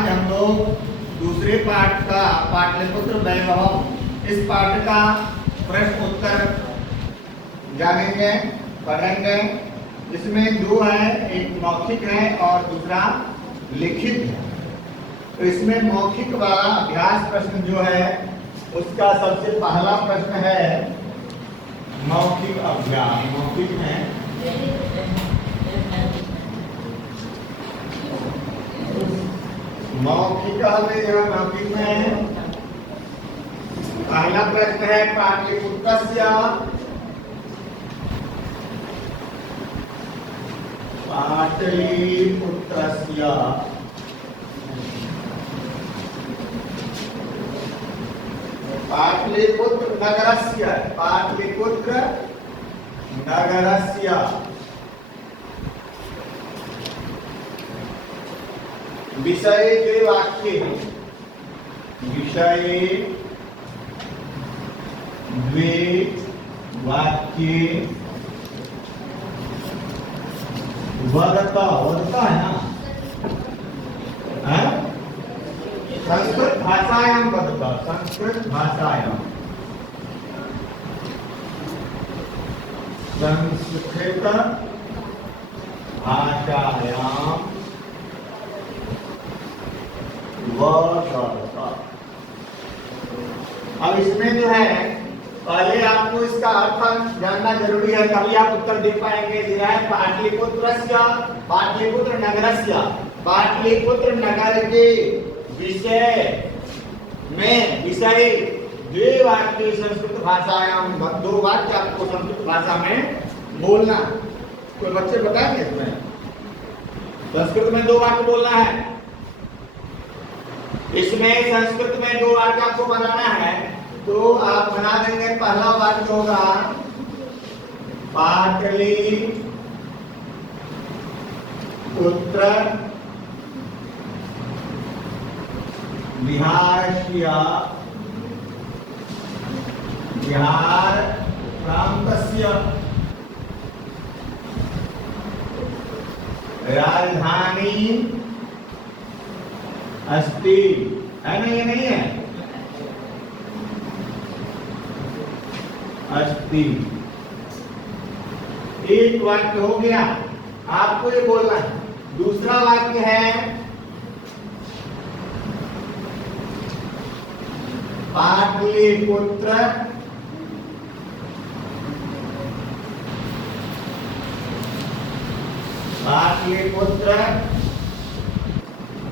आज हम लोग दूसरे पाठ का पाटलिपुत्र वैभव इस पाठ का प्रश्न उत्तर जानेंगे, पढ़ेंगे। इसमें दो है, एक मौखिक है और दूसरा लिखित है। तो इसमें मौखिक वाला अभ्यास प्रश्न जो है उसका सबसे पहला प्रश्न है मौखिक अभ्यास। मौखिक में मौखिक में पहला प्रश्न है पाटलिपुत्रस्य पाटलिपुत्र नगरस्य विषये द्वे वाक्ये वदता है ना, संस्कृत भाषायां वदता, संस्कृत भाषायां वदता। अब इसमें जो है पहले आपको इसका अर्थ जानना जरूरी है, तभी आप उत्तर दे पाएंगे। दिया है पाटलिपुत्रस्य पाटलिपुत्र नगरस्य, पाटलिपुत्र नगर के विषय में विषय द्वे वाक्य संस्कृत भाषायां, दो वाक्य आपको संस्कृत भाषा में बोलना। कोई बच्चे बताएंगे इसमें संस्कृत में दो वाक्य बोलना है। इसमें संस्कृत में दो वाक्य आपको बनाना है, तो आप बना देंगे। पहला वाक्य होगा पाटलिपुत्र बिहार प्रान्तस्य राजधानी अस्ति, है ना? ये नहीं है अस्ति। एक वाक्य हो गया, आपको ये बोलना है। दूसरा वाक्य है पाटलिपुत्र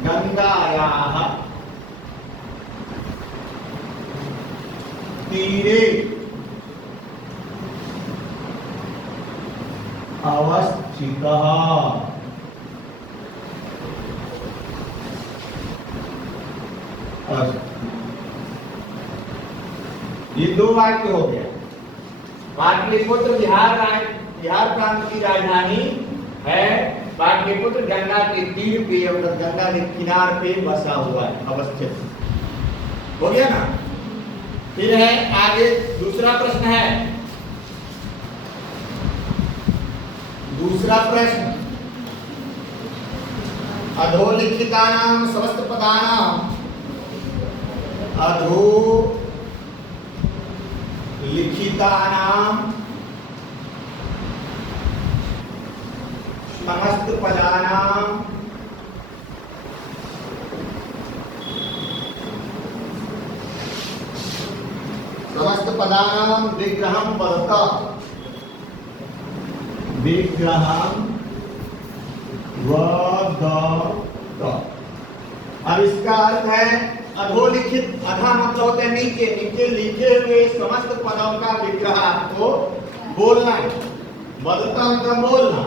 गंगायाः तीरे अवस्थितः। ये दो वाक्य हो गया। पाटलिपुत्र बिहार प्रांत की राजधानी है। पाटलिपुत्र गंगा के तीर पे, गंगा के किनार पे बसा हुआ है, अवस्थित हो गया ना। फिर है आगे दूसरा प्रश्न है। दूसरा प्रश्न अधोलिखितानां समस्त पदानां समस्त पदानां विग्रहं वदता। अब इसका अर्थ है अधोलिखित। अधा मतलब होता है नीचे, नीचे लिखे हुए समस्त पदों का विग्रह आपको बोलना है। वदता मतलब बोलना।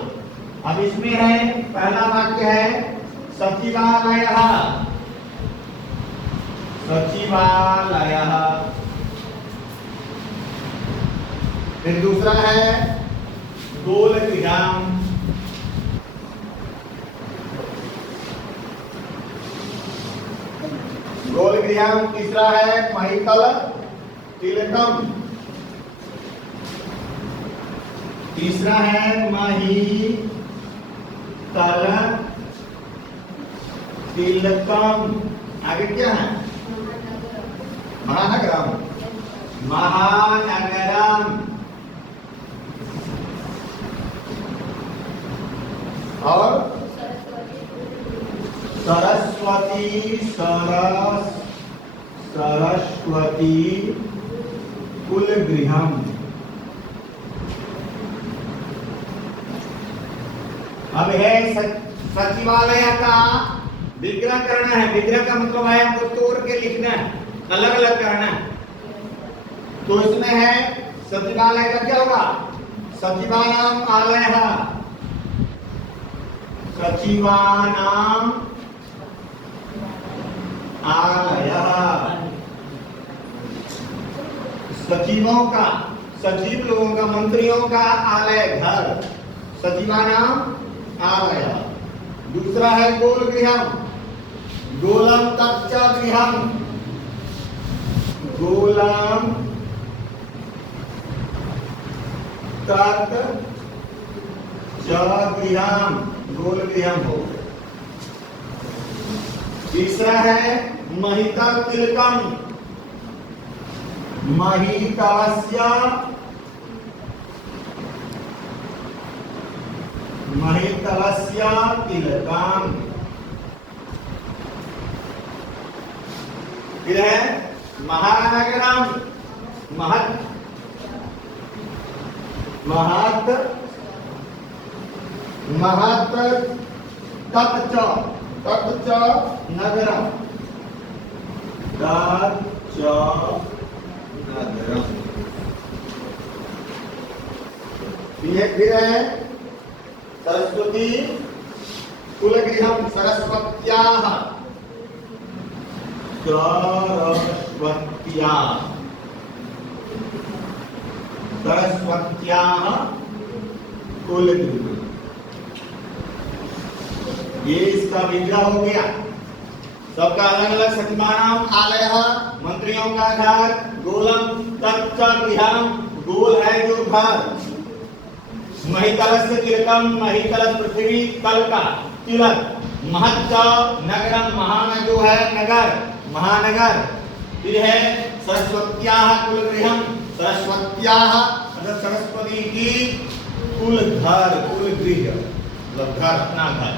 अब इसमें है पहला वाक्य है सचिवालयः, फिर दूसरा है गोलगृहम्, तीसरा है महितल तिलकम, तीसरा है मही तल तिलकम। आगे क्या है? महानगरम। महानगरम। और सरस्वती। सरस्वती कुलगृहम। अब है सचिवालय का विग्रह करना है। विग्रह का मतलब है हमको तोड़ के लिखना है, अलग अलग करना है। तो इसमें है सचिवालय का क्या होगा? सचिवानाम आलयः। सचिवानाम आलयः। सचिवों का, सचिव लोगों का, मंत्रियों का आलय, घर, सचिवानाम आलय। दूसरा है गोल गृहम। गोलम तच्च गृहम। गोलम तत् च गृहम। गोल गृहम हो। तीसरा है महितल तिलकम। महितलस्य तिलकम। फिर है महानगरम। महत तच्च नगरम। तच्च नगरम। फिर है सरस्वती कुलगृहम। सरस्वत्याः। सरस्वत्याः कुलगृहम। ये इसका विग्रह हो गया। सबका अलग अलग सचिवानाम आलयः, मंत्रियों का घर। गोलम तच्च गृहम, गोल है जो घर। महितलस्य तिलकम, महितल पृथ्वी, तल का तिलक। महच्च नगरम, महान जो है नगर, महानगर। फिर है सरस्वत्याः कुलगृहम। सरस्वत्याः मतलब सरस्वती की कुल घर, कुल गृह मतलब घर, अपना घर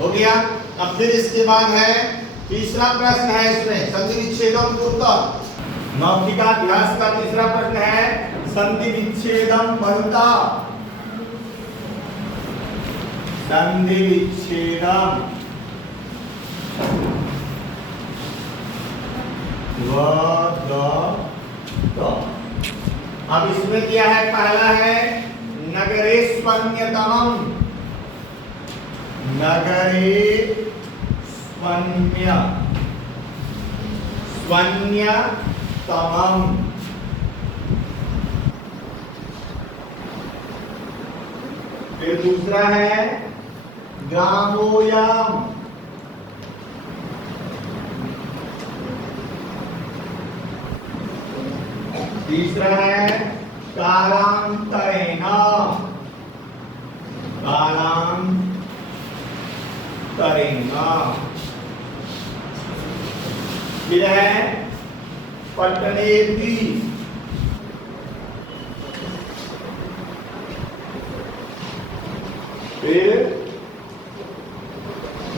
हो गया। अब फिर इसके बाद है तीसरा प्रश्न है इसमें संधि विच्छेदम कुरुतः। मौखिक अभ्यास का तीसरा प्रश्न है संधि विच्छेदम बहुतः। संधि विच्छेदम अब इसमें क्या है? पहला है नगरेष्वन्यतमम्। स्वन्यतमम्। फिर दूसरा है ग्रामोयम। तीसरा है कालांतरेण। कालांतरेण। फिर है पठनेति। फिर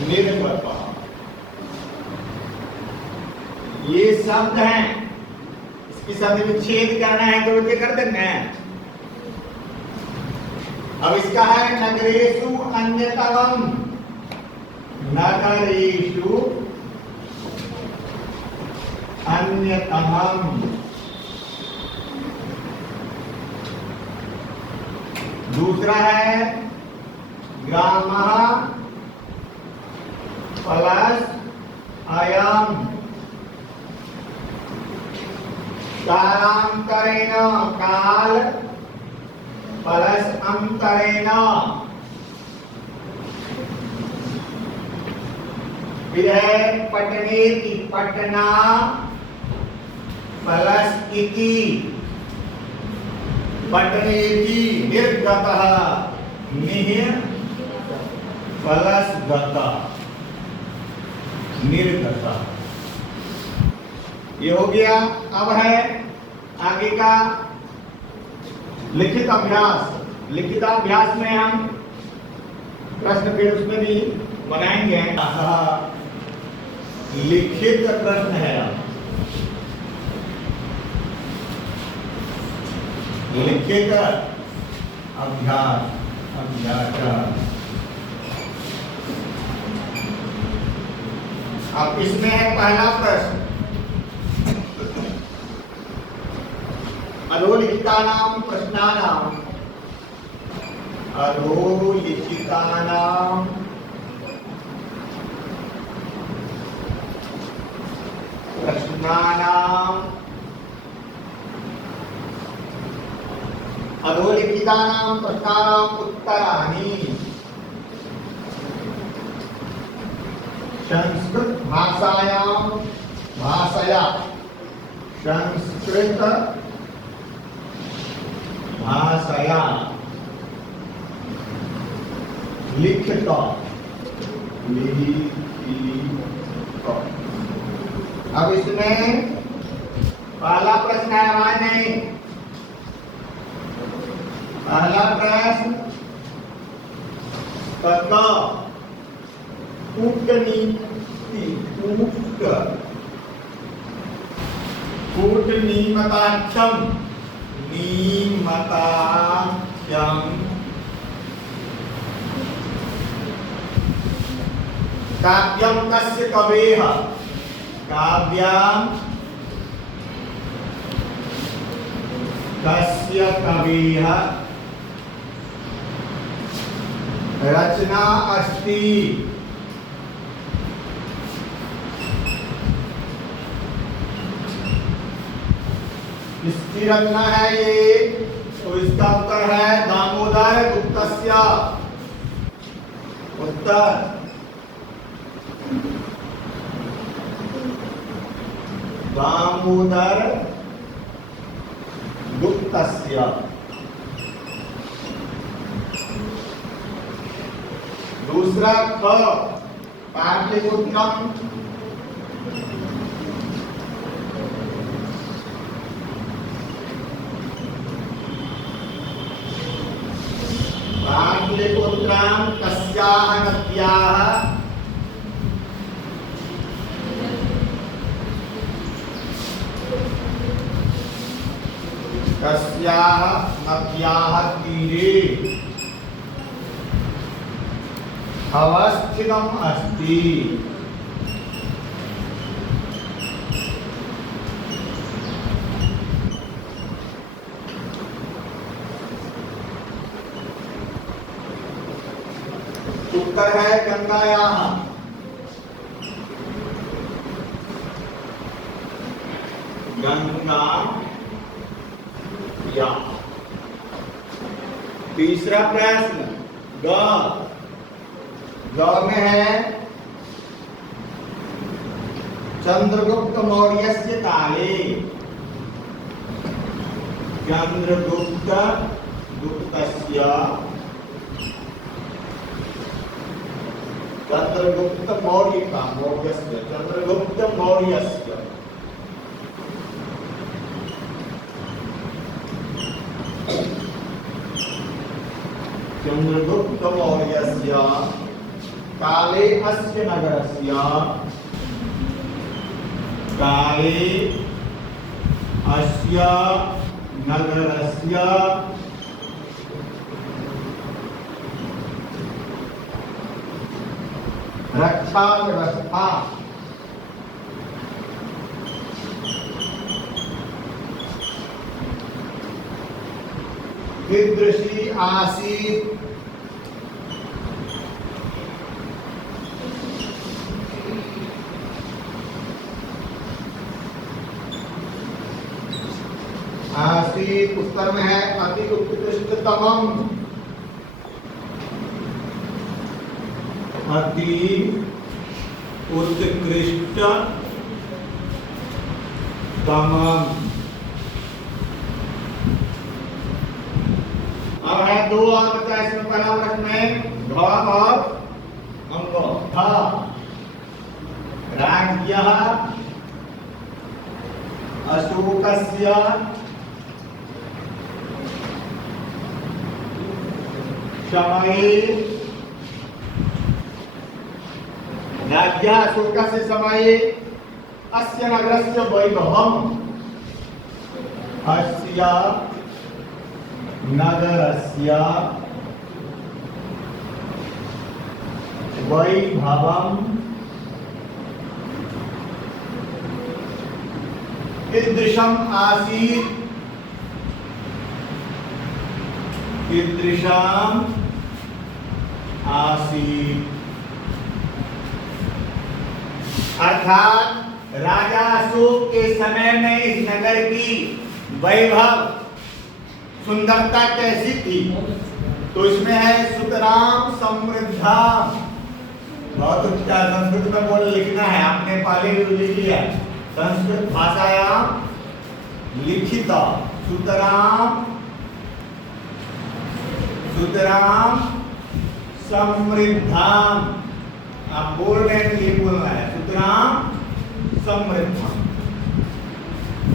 निर्भरता। ये शब्द हैं, इसकी संधि विच्छेद करना है तो क्या कर देना है? अब इसका है नगरेषु अन्यतमम्। नगरेषु अन्यतमम्। दूसरा है ग्रामः प्लस अयम्। कालांतरेण, काल प्लस अंतरेण। फिर है पठनेति, पठना प्लस इति। पठनेति निर्गतः, निः प्लस गतः। निर्गता। ये हो गया। अब है आगे का लिखित अभ्यास। लिखित अभ्यास में हम प्रश्न फिर उसमें भी बनाएंगे। लिखित प्रश्न है। लिखित अभ्यास। अब इसमें है पहला प्रश्न, अधोलिखितानां प्रश्नानां प्रश्नानां उत्तराणि संस्कृत भाषया लिखित। अब इसमें पहला प्रश्न है हमारे नहीं। पहला प्रश्न, तथा कूटनीमताख्यम काव्यम कस्य कवेः। काव्यम कस्य कवेः रचना अस्ति। किसकी रचना है ये? तो इसका उत्तर है दामोदर गुप्तस्य। उत्तर दामोदर गुप्तस्य। दूसरा ख, पाटलिपुत्रम कस्याः नद्याः तीरे अवस्थितम् अस्ति। उत्तर है गंगायाः। गंगा या। तीसरा प्रश्न, ग में है चंद्रगुप्त मौर्यस्य काले। चंद्रगुप्त गुप्तस्य। चंद्रगुप्त मौर्य का मौर्यस्य। चंद्रगुप्त मौर्यस्य। चंद्रगुप्त मौर्यस्य काले अस्य नगरस्य। काले अस्य नगरस्य रक्षा व्यवस्था कीदृशी आसीत्। आसीत् उत्तर में है अति उत्कृष्टतमम्। अति उत्कृष्टतमम्। अब है दो और बचा इसमें। पहला प्रश्न में घ और अंग। राज्ञः अशोकस्य समये राज्ञः अशोकस्य समये अस्य नगरस्य वैभवम् अस्य नगरस्य वैभवम् कीदृशम् आसीत् कीदृशम् आसीत् अर्थात राजा अशोक के समय में इस नगर की वैभव सुंदरता कैसी थी? तो इसमें है सुतराम समृद्धा। बहुत अच्छा संस्कृत में बोल लिखना है, आपने पाली लिख लिया, संस्कृत भाषायां लिखित सुतराम सुतराम समृद्धा। आप बोल रहे हैं, ये बोलना है सुतराम समृद्धा।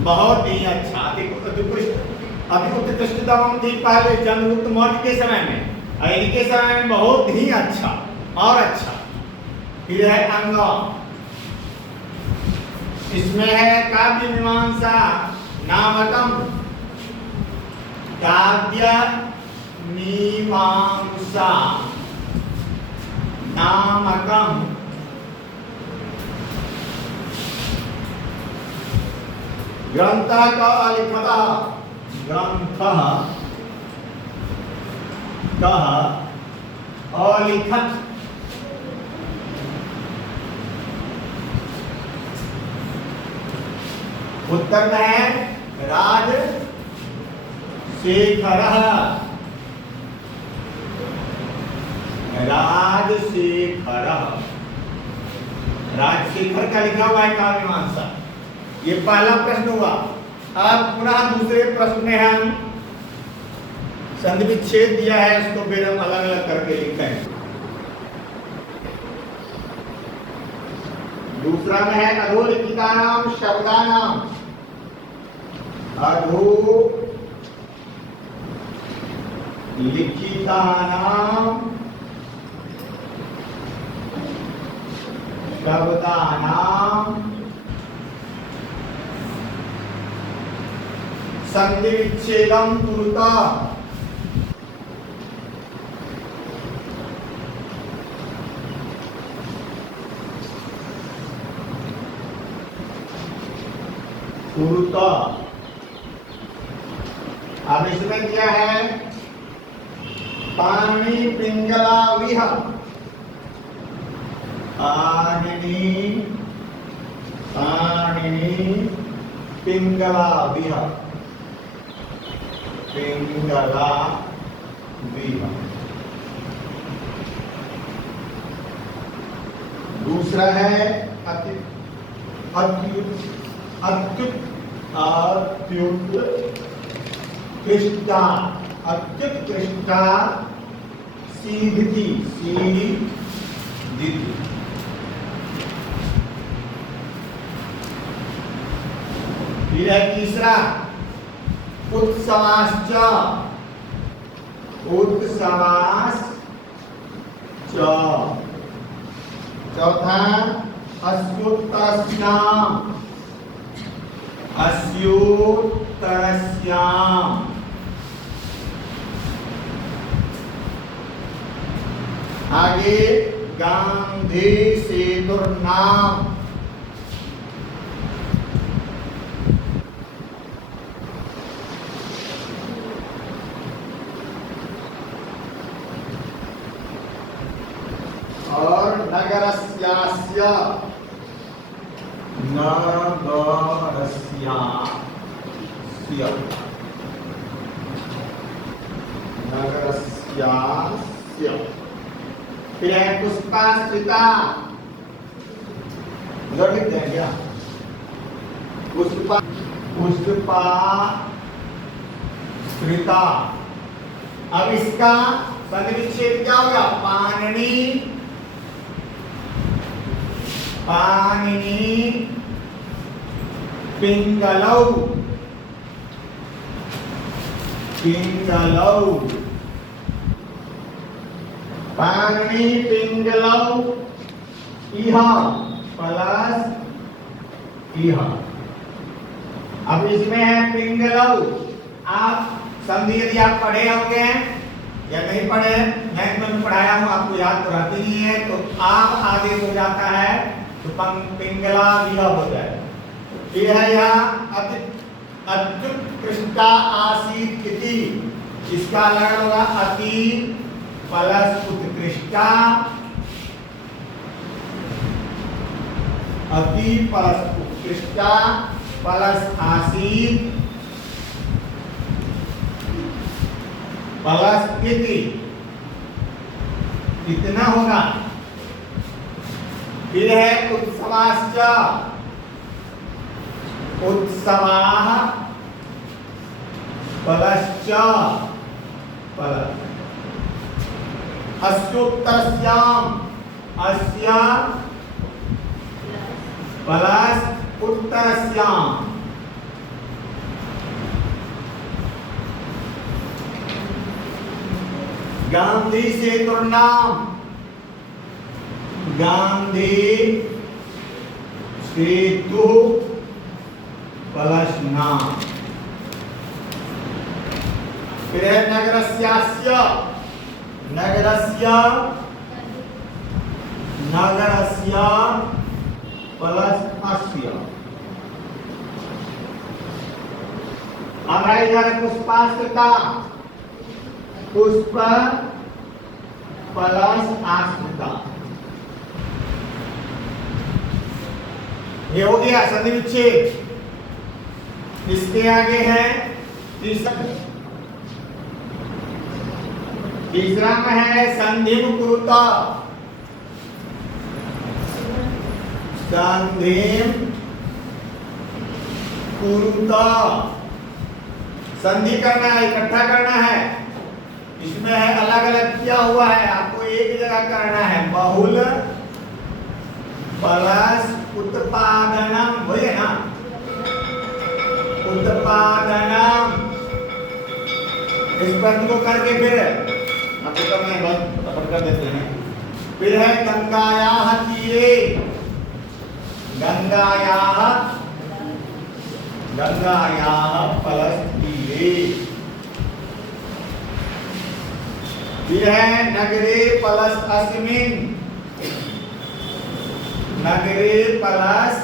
बहुत ही अच्छा, अति उत्कृष्टतम थी पहले चंद्रगुप्त मौर्य के समय में, और इनके समय में बहुत ही अच्छा और अच्छा। फिर है अंग, इसमें है काव्य मीमांसा नामकम, काव्य मीमांसा नामकम ग्रंथ का अलिखता, ग्रंथ का अलिखत उत्तर में है राजशेखर। राजशेखर, राजशेखर का लिखा हुआ है काव्य मीमांसा। ये पहला प्रश्न हुआ। अब पुनः दूसरे प्रश्न में हम संधि विच्छेद दिया है, इसको फिर हम अलग अलग करके लिखेंगे। दूसरा में है अधोलिखितानाम शब्दानाम, अधोलिखितानाम शब्दानाम संधि विच्छेदम कुरुता। कुरुता। अब इसमें क्या है? पाणिनि पिंगला विह, पाणिनि पिंगला विह, पिंगला विह। दूसरा है अत्युत्कृष्टा, अत्युत्कृष्टा सीधी, सीधी। फिर है तीसरा उत्सवाश्च, उत्सवाश्च। चौथा अस्योत्तरस्याम, अस्योत्तरस्याम। आगे गांधी सेतुर्नाम, और नगरस्यास्य, नगरस्यास्य, नगरस्यास्य। फिर है पुष्पाश्रिता, लिख दें क्या? पुष्पाश्रिता। अब इसका संधि विच्छेद क्या होगा? पाणिनि पाणिनि पिंगलौ, पिंगलौ, पाणिनि पिंगलौ इह प्लस इह। अब इसमें है पिंगलौ। आप संधि यदि आप पढ़े होंगे या नहीं पढ़े, मैं तुम्हें पढ़ाया हूं, आपको याद तो रहती नहीं है, तो आप आदेश हो जाता है तो पिंगला विह हो जाए। फिर है यहाँ अत्युत्कृष्टा आसीत इति, इसका लक्षण होगा अति प्लस उत्कृष्टा, अति प्लस उत्कृष्टा प्लस आसीत प्लस इति, इतना होगा। फिर है उत्सवाश्च, उत्सवाः प्लस प्लस अस्योत्तरस्याम, अस्य प्लस उत्तरस्याम। गांधी सेतुर्नाम, गांधी सेतु प्लस नाम। फिर है नगरस्यास्य, नगरस्य, नगरस्य प्लस अस्य। अब है इधर पुष्पास्त्रता, पुष्प प्लस आस्त्रता। ये हो गया संधि विच्छेद। इसके आगे है तीसरा में है संधि कुरुता, संधि कुरुता। संधि करना है, इकट्ठा करना है। इसमें है अलग अलग किया हुआ है, आपको एक जगह करना है। बहुल प्लस उत्पादनम, वही है ना, उत्पादनम। इस पद को करके फिर आपको करना है, बस पकड़ कर देते हैं। फिर है गंगायाः तीरे, गंगायाः, गंगायाः प्लस तीरे। फिर है नगरे प्लस अस्मिन्, नगरे प्लस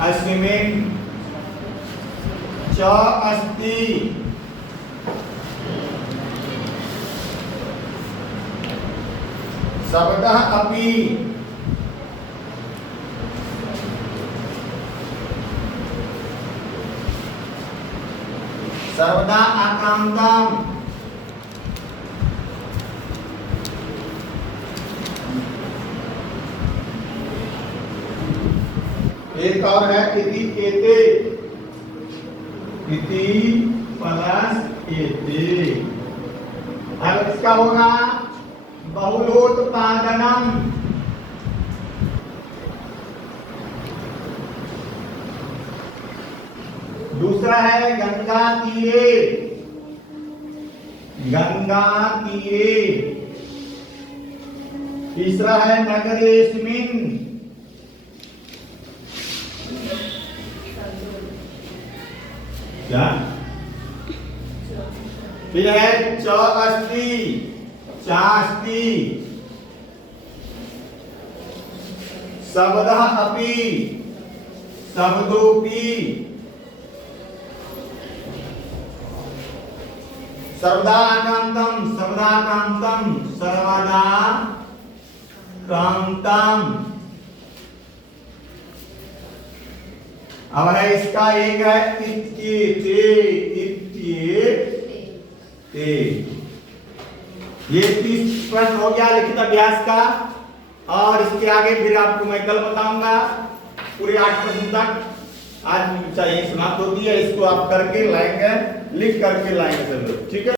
अस्मिन् च अस्ति। शब्दः अपि, सर्वदा आक्रांतम्, एक और है इति एते, इति प्लस एते। अब इसका होगा बहुलोत्पादनम, दूसरा है गंगा तीरे, गंगा तीरे। तीसरा है नगरेस्मिन्, क्या? फिर है च अस्ति, चास्ति। शब्दः अपि, शब्दोपि। सर्वदाकांतम, सर्वदाकांतम, सर्वदा कांतम। अब है इसका एक है इत्येते, इत्येते। ये 30 प्रश्न हो गया लिखित अभ्यास का। और इसके आगे फिर आपको मैं कल बताऊंगा पूरे 8 प्रश्न तक। आज यही समाप्त होती है। इसको आप करके लाएंगे, लिख करके लाएंगे सब लोग, ठीक है।